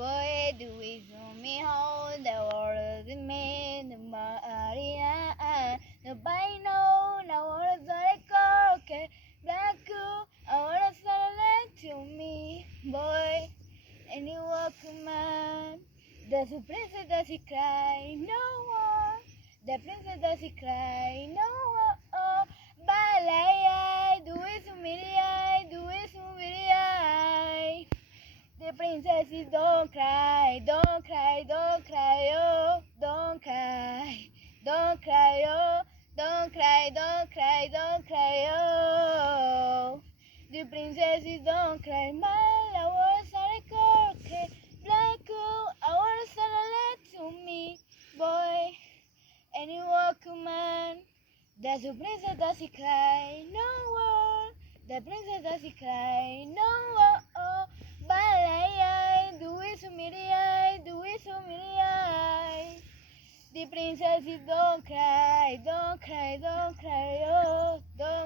Boy, do we show me how the world is made, the Maria, nobody know, now what is I call, okay, black cool, I wanna silent to me, boy, and you walk a man, does the princess, does he cry, no one, the princess, does he cry, no one, oh, balay, do it humiliate, do it humiliate. The princesses don't cry, don't cry, don't cry, oh, don't cry, don't cry, oh, don't cry, don't cry, don't cry, oh. The princesses don't cry, my lovers are a corky, black cool, I want to let to me, boy, and you walk a man. Does the princess, does he cry? No one. The princess, does he cry? No one. Oh, balay, do it humiliate, do it humiliate. The princesses don't cry, don't cry, don't cry, oh, don't